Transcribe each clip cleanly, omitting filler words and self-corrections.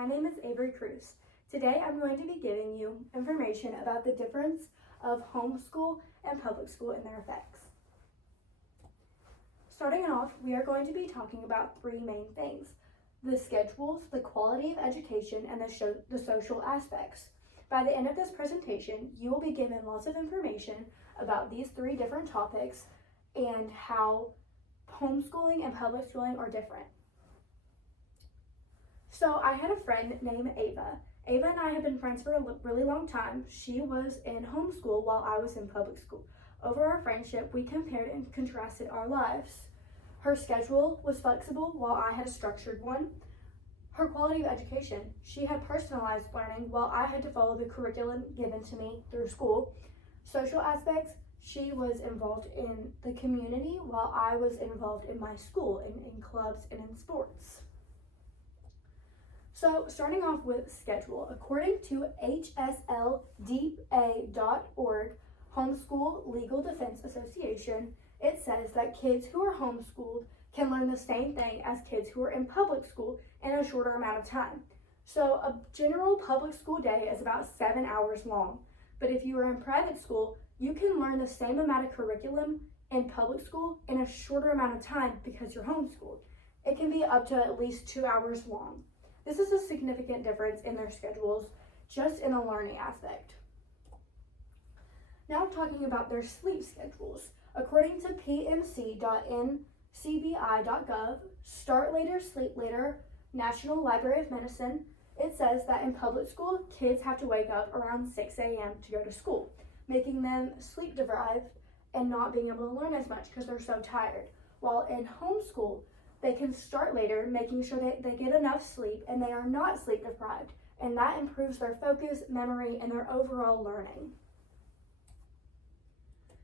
my name is Avery Cruce. Today I'm going to be giving you information about the difference of homeschool and public school and their effects. Starting off, we are going to be talking about three main things: the schedules, the quality of education, and the social aspects. By the end of this presentation, you will be given lots of information about these three different topics and how homeschooling and public schooling are different. So I had a friend named Ava. Ava and I have been friends for a really long time. She was in homeschool while I was in public school. Over our friendship, we compared and contrasted our lives. Her schedule was flexible while I had a structured one. Her quality of education, she had personalized learning while I had to follow the curriculum given to me through school. Social aspects, she was involved in the community while I was involved in my school, in clubs and in sports. So starting off with schedule, according to hslda.org, Homeschool Legal Defense Association, it says that kids who are homeschooled can learn the same thing as kids who are in public school in a shorter amount of time. So a general public school day is about 7 hours long, but if you are in private school, you can learn the same amount of curriculum in public school in a shorter amount of time because you're homeschooled. It can be up to at least 2 hours long. This is a significant difference in their schedules, just in the learning aspect. Now talking about their sleep schedules. According to pmc.ncbi.gov, Start Later, Sleep Later, National Library of Medicine, it says that in public school, kids have to wake up around 6 a.m. to go to school, making them sleep deprived and not being able to learn as much because they're so tired. While in homeschool, they can start later, making sure that they get enough sleep and they are not sleep deprived, and that improves their focus, memory, and their overall learning.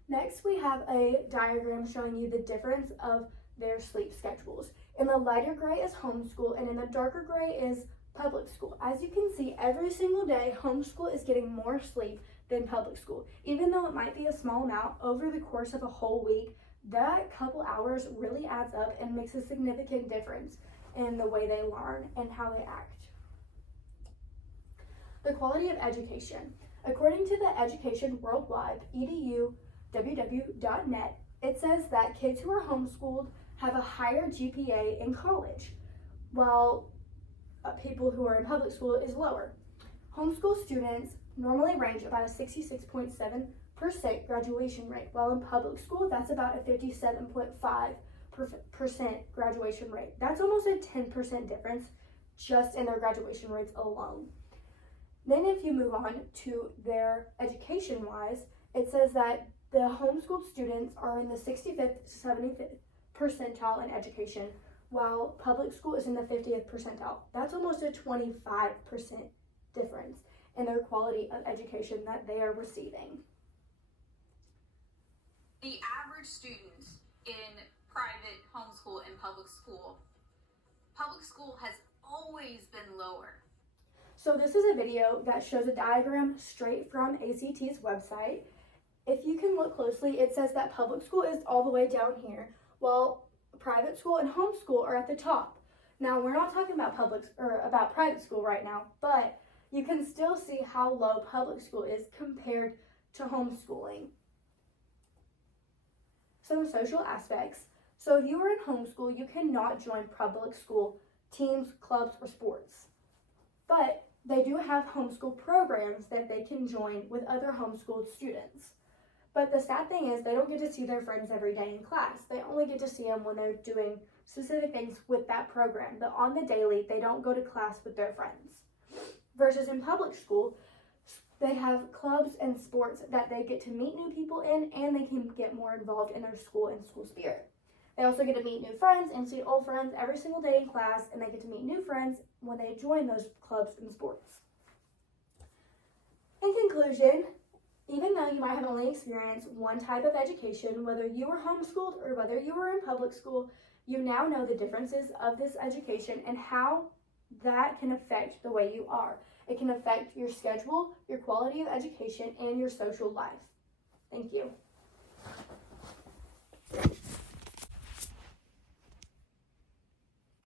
Next, we have a diagram showing you the difference of their sleep schedules. In the lighter gray is homeschool, and in the darker gray is public school. As you can see, every single day, homeschool is getting more sleep than public school. Even though it might be a small amount, over the course of a whole week, that couple hours really adds up and makes a significant difference in the way they learn and how they act. The quality of education. According to the Education Worldwide, EDU.ww.net, it says that kids who are homeschooled have a higher GPA in college, while people who are in public school is lower. Homeschool students normally range about a 66.7% graduation rate, while in public school, that's about a 57.5% graduation rate. That's almost a 10% difference just in their graduation rates alone. Then if you move on to their education-wise, it says that the homeschooled students are in the 65th to 75th percentile in education, while public school is in the 50th percentile. That's almost a 25% difference in their quality of education that they are receiving. The average student in private homeschool and public school has always been lower. So this is a video that shows a diagram straight from ACT's website. If you can look closely, it says that public school is all the way down here, while private school and homeschool are at the top. Now, we're not talking about about private school right now, but you can still see how low public school is compared to homeschooling. Some social aspects. So if you are in homeschool, you cannot join public school teams, clubs, or sports. But they do have homeschool programs that they can join with other homeschooled students. But the sad thing is they don't get to see their friends every day in class. They only get to see them when they're doing specific things with that program. But on the daily, they don't go to class with their friends. Versus in public school, they have clubs and sports that they get to meet new people in, and they can get more involved in their school and school spirit. They also get to meet new friends and see old friends every single day in class, and they get to meet new friends when they join those clubs and sports. In conclusion, even though you might have only experienced one type of education, whether you were homeschooled or whether you were in public school, you now know the differences of this education and how that can affect the way you are. It can affect your schedule, your quality of education, and your social life. Thank you.